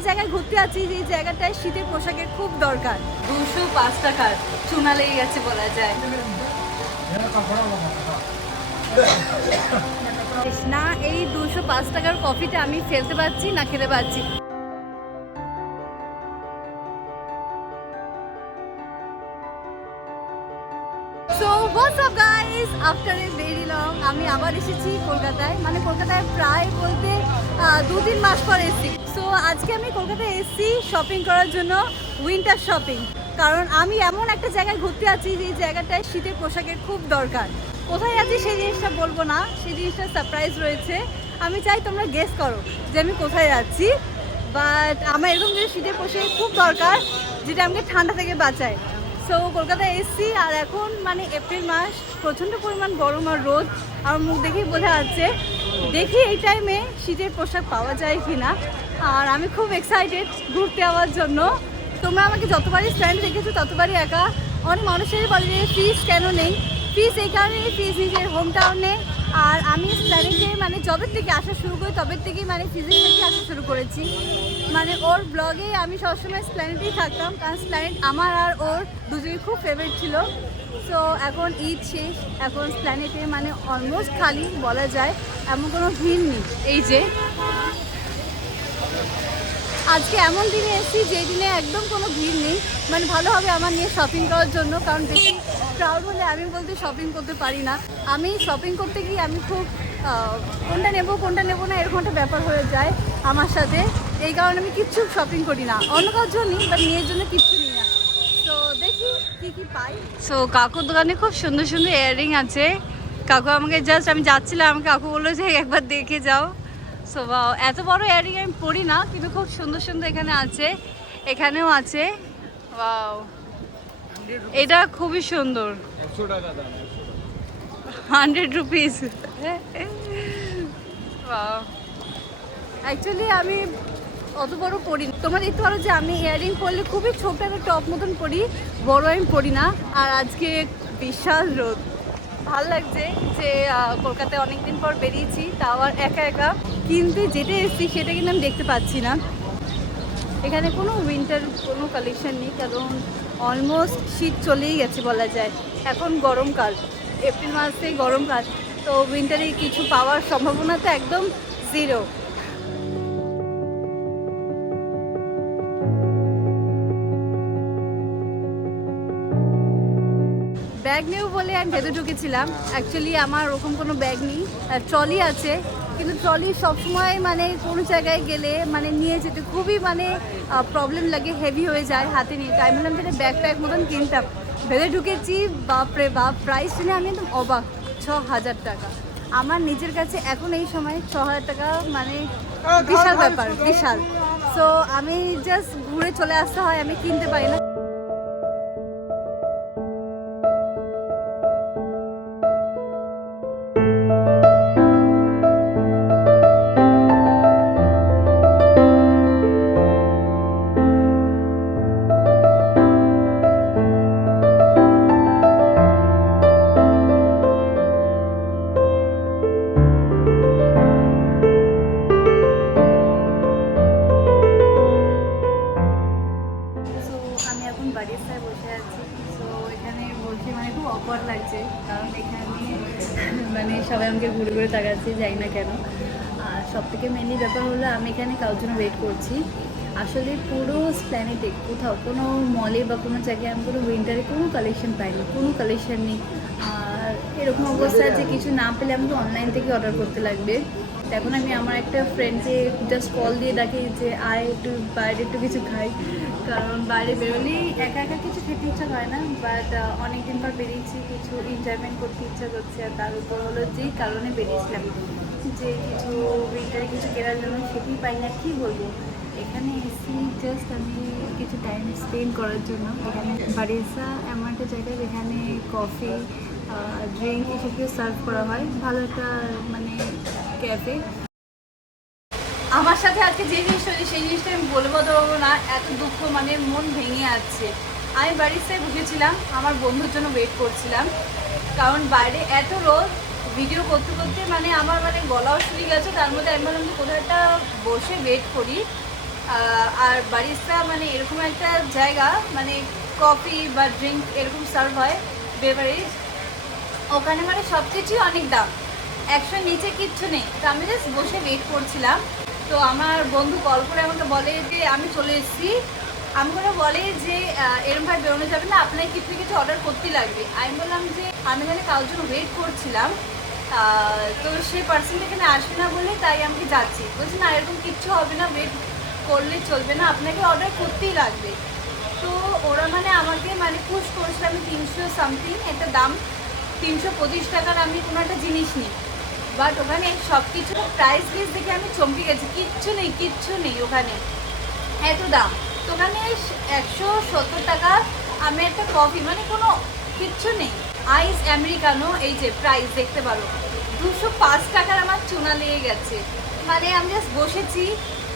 একটা জায়গায় ঘুরতে আছি যে জায়গাটায় শীতের পোশাকের খুব দরকার। দুশো পাঁচ টাকার চুনা লেগে গেছে বলা যায়। না এই দুশো পাঁচ টাকার কফিটা আমি ফেলতে পারছি না খেতে পারছি। So what's up guys after a very long আমি আবার এসেছি কলকাতায়। মানে কলকাতায় প্রায় বলতে দু তিন মাস পর এসেছি। সো আজকে আমি কলকাতায় এসেছি শপিং করার জন্য উইন্টার শপিং কারণ আমি এমন একটা জায়গায় ঘুরতে আছি যে জায়গাটায় শীতের পোশাকের খুব দরকার। কোথায় আছি সেই জিনিসটা বলব না, সেই জিনিসটা সারপ্রাইজ রয়েছে। আমি চাই তোমরা গেস করো যে আমি কোথায় যাচ্ছি বাট আমার এরকম যে শীতের পোশাক খুব দরকার, যেটা আমাকে ঠান্ডা থেকে বাঁচায়। সো কলকাতায় এসছি আর এখন মানে এপ্রিল মাস, প্রচণ্ড পরিমাণ গরম আর রোদ। আমার মুখ দেখেই বোঝা যাচ্ছে, দেখি এই টাইমে শীতের পোশাক পাওয়া যায় কি না আর আমি খুব এক্সাইটেড ঘুরতে যাওয়ার জন্য। তোমরা আমাকে যতবারই স্ট্যান্ড দেখেছ, ততবারই একা। অনেক মানুষের বলে যে ফিস কেন নেই? ফিস এই কারণে ফিস নিজের হোম টাউনে আর আমি স্প্ল্যানেটে মানে যবের থেকে আসা শুরু করি, তবের থেকেই মানে ফিজিক্স থেকে আসা শুরু করেছি। মানে ওর ব্লগে আমি সবসময় স্প্ল্যানেটেই থাকতাম, কারণ স্প্ল্যানেট আমার আর ওর দুজনের খুব ফেভারিট ছিল। সো এখন ঈদ শেষ, এখন স্প্ল্যানেটে মানে অলমোস্ট খালি বলা যায়, এমন কোনো ভিড় নেই। এই যে আজকে এমন দিনে এসেছি যে দিনে একদম কোনো ভিড় নেই। মানে ভালো হবে আমার নিয়ে শপিং করার জন্য, কারণ বেশি ক্রাউড হলে আমি বলতে শপিং করতে পারি না। আমি শপিং করতে গিয়ে আমি খুব কোনটা নেব কোনটা নেব না, এরকম একটা ব্যাপার হয়ে যায় আমার সাথে। এই কারণে আমি কিচ্ছু শপিং করি না। অন্য কারোর জন্য বাট নিজের জন্য কিচ্ছু নিই না তো দেখি কি কি পাই। সো কাকুর দোকানে খুব সুন্দর সুন্দর ইয়াররিং আছে। কাকু আমাকে জাস্ট আমি যাচ্ছিলাম, আমাকে কাকু বলল যে, একবার দেখে যাও। সো এত বড় ইয়ারিং আমি পড়ি না কিন্তু খুব সুন্দর সুন্দর এখানে আছে এখানেও আছে। ওয়াও এটা খুবই সুন্দর। Hundred rupees. অ্যাকচুয়ালি আমি অত বড় পরি না। তোমরা দেখতে পারো যে আমি ইয়ারিং পরলে খুবই ছোট একটা টপ মতন পরি বড় আমি পরি না। আর আজকে বিশাল রোদ। ভালো লাগছে যে কলকাতায় অনেক দিন পর বেরিয়েছি তাও আর একা একা। কিন্তু যেটা এসেছি সেটা কিন্তু আমি দেখতে পাচ্ছি না। এখানে কোনো উইন্টার কোনো কালেকশন নেই, কারণ অলমোস্ট শীত চলেই গেছে বলা যায়। এখন গরমকাল এপ্রিল মাসে গরমকাল, তো উইন্টারে কিছু পাওয়ার সম্ভাবনা তো একদম জিরো ব্যাগ নেব বলে আমি ভেতরে ঢুকেছিলাম। অ্যাকচুয়ালি আমার ওরকম কোনো ব্যাগ নেই। ট্রলি আছে। কিন্তু ট্রলি সবসময় মানে কোনো জায়গায় গেলে মানে নিয়ে যেতে খুবই মানে প্রবলেম লাগে হেভি হয়ে যায় হাতে নিয়ে। তাই বললাম যে ব্যাগ প্যাক মতন কিনতাম। ভেবে ঢুকেছি বাপরে বাপ প্রাইস শুনে আমি একদম অবাক। ছ হাজার টাকা। আমার নিজের কাছে এখন এই সময় ছ হাজার টাকা মানে বিশাল ব্যাপার বিশাল। সো আমি জাস্ট ঘুরে চলে আসতে হয় আমি কিনতে পারি না। সাথে বসে আছি। সো এখানে বসে মানে খুব অকওয়ার্ড লাগছে, কারণ এখানে মানে সবাই আমাকে ঘুরে ঘুরে তাকাচ্ছে, যাই না কেন। আর সব থেকে মেনলি ব্যাপার হলো, আমি এখানে কারোর জন্য ওয়েট করছি। আসলে পুরো প্ল্যানেটে কোথাও, কোনো মলে বা কোনো জায়গায় আমি কোনো উইন্টারে কোনো কালেকশন পাইনি, কোনো কালেকশন নেই। আর এরকম অবস্থা আছে কিছু না পেলে আমাকে অনলাইন থেকে অর্ডার করতে লাগবে। তো এখন আমি আমার একটা ফ্রেন্ডকে জাস্ট কল দিয়ে ডাকি যে, আয় একটু বাইরে একটু কিছু খাই। কারণ বাইরে বেরোলেই একা একা কিছু খেতে ইচ্ছা হয় না বাট অনেকদিন পর বেরিয়েছি, কিছু এনজয়মেন্ট করতে ইচ্ছা করছে, আর তার উপর হলো যেই কারণে বেরিয়েছিলাম, যে কিছু উইন্টারে কিছু কেনার জন্য সেটাই পাই না, কী বলব? এখানে এসি জাস্ট আমি কিছু টাইম স্পেন্ড করার জন্য, এখানে বাড়িসা এমন একটা জায়গা যেখানে কফি ড্রিঙ্ক এসব কিছু সার্ভ করা হয়, ভালো একটা মানে ক্যাফে আমার সাথে আজকে যে জিনিসটা হয়েছে সেই জিনিসটা আমি বলে বলতে পারব না, এত দুঃখ মানে মন ভেঙে যাচ্ছে। আমি বাড়িতে বসেছিলাম আমার বন্ধুর জন্য ওয়েট করছিলাম। কারণ বাইরে এত রোদ ভিডিও করতে করতে মানে আমার মানে গলাও শুকিয়ে গেছে, তার মধ্যে আমি ভাবলাম যে কোথাও একটা বসে ওয়েট করি। আর বারিস্তা মানে এরকম একটা জায়গা মানে কফি বা ড্রিঙ্ক এরকম সার্ভ হয় বেভারেজ ওখানে মানে সব কিছুই অনেক দাম। একশো নিচে কিচ্ছু নেই। তো আমি জাস্ট বসে ওয়েট করছিলাম। তো আমার বন্ধু কল করে আমাকে বলে যে, আমি চলে এসেছি। আমি করে বলে যে এরমভাবে বেরোনো যাবে না আপনাকে কিছু কিছু অর্ডার করতেই লাগবে। আমি বললাম যে, আমি এখানে কারোর জন্য ওয়েট করছিলাম তো সেই পার্সেন্ট এখানে আসবে না বলে তাই আমি যাচ্ছি। বলছি, না, এরকম কিচ্ছু হবে না ওয়েট করলে চলবে না, আপনাকে অর্ডার করতেই লাগবে। তো ওরা মানে আমাকে মানে পুশ করেছিল, আমি তিনশো সামথিং একটা দাম তিনশো পঁচিশ টাকার আমি কোনো একটা জিনিস নিই। বাট ওখানে সব কিছু প্রাইস লিস্ট দেখে আমি চমকে গেছি। কিচ্ছু নেই কিচ্ছু নেই ওখানে। এত দাম। তো ওখানে একশো সত্তর টাকা আমি একটা কফি মানে কোনো কিচ্ছু নেই। আইস আমেরিকানো এই যে প্রাইস দেখতে পারো। দুশো পাঁচ টাকার আমার চুনা লেগে গেছে। মানে আমি জাস্ট বসেছি,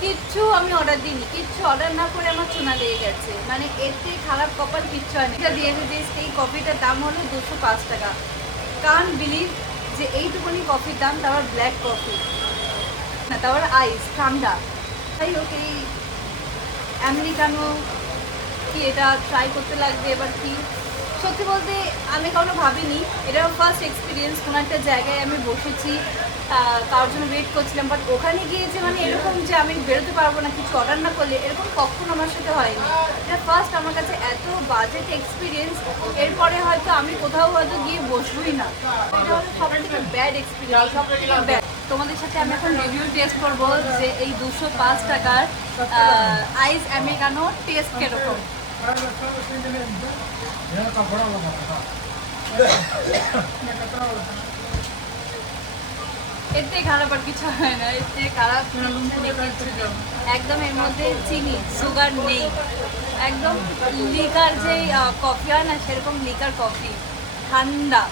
কিচ্ছু আমি অর্ডার দিইনি। কিচ্ছু অর্ডার না করে আমার চুনা লেগে গেছে। মানে এতে খারাপ কপাল কিচ্ছু হয়নি এটা দিয়ে যে এই কফিটার দাম হলো দুশো পাঁচ টাকা। কান বিলিভ যে এইটুকুনি কফির দাম তারপর ব্ল্যাক কফি না তারপর আইস ঠান্ডা। তাই হোক, এই আমেরিকানো কি এটা ট্রাই করতে লাগবে, এবার কি? সত্যি বলতে আমি কখনো ভাবিনি। এটা ফার্স্ট এক্সপিরিয়েন্স কোনো একটা জায়গায় আমি বসেছি কারোর জন্য ওয়েট করছিলাম বাট ওখানে গিয়েছে মানে এরকম যে আমি বেরোতে পারব না, কিছু অর্ডার না করলে এরকম কখনো আমার সাথে হয়নি। এটা ফার্স্ট আমার কাছে এত বাজেট এক্সপিরিয়েন্স এরপরে হয়তো আমি কোথাও হয়তো গিয়ে বসবই না। এটা হলো সব থেকে ব্যাড এক্সপিরিয়েন্স সব থেকে ব্যাড তোমাদের সাথে আমি এখন রিভিউ টেস্ট করব যে এই দুশো পাঁচ টাকার আইস আমেরিকানো টেস্ট কীরকম। এর থেকে খারাপ আর কিছু হয় না এর থেকে খারাপ একদম এর মধ্যে চিনি সুগার নেই। একদম লিকার যে কফি হয় না সেরকম লিকার কফি ঠান্ডা।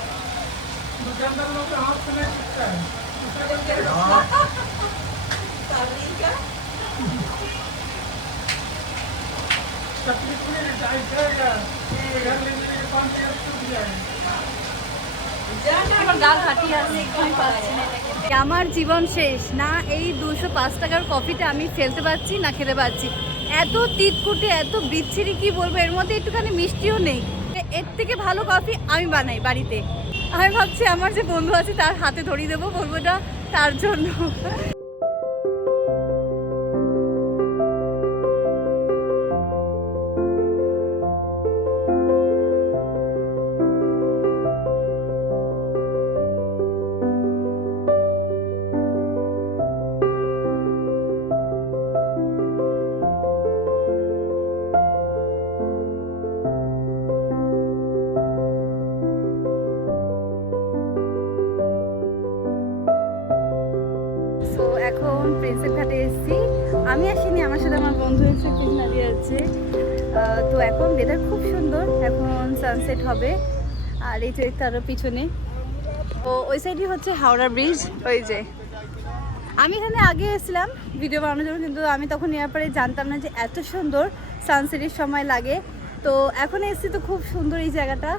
আমার জীবন শেষ। না, এই দুশো পাঁচ টাকার কফিটা আমি ফেলতে পারছি, না খেতে পারছি। এত তিতকুটে, এত বিচ্ছিরি কি বলব, এর মধ্যে একটুখানি মিষ্টিও নেই। এর থেকে ভালো কফি আমি বানাই বাড়িতে। আমি ভাবছি আমার যে বন্ধু আছে, তার হাতে ধরিয়ে দেবো বলব না তার জন্য। এখন প্রিন্সেপ ঘাটে এসেছি। আমি আসিনি, আমার সাথে আমার বন্ধু এসে দাঁড়িয়ে আছে। তো এখন ওয়েদার খুব সুন্দর, এখন সানসেট হবে। আর এই যে তার পিছনে। তো ওই সাইডই হচ্ছে হাওড়া ব্রিজ ওই যে। আমি এখানে আগে এসেছিলাম ভিডিও বানানোর জন্য, কিন্তু আমি তখন এরপরে জানতাম না যে এত সুন্দর সানসেটের সময় লাগে। তো এখন এসেছি তো খুব সুন্দর এই জায়গাটা।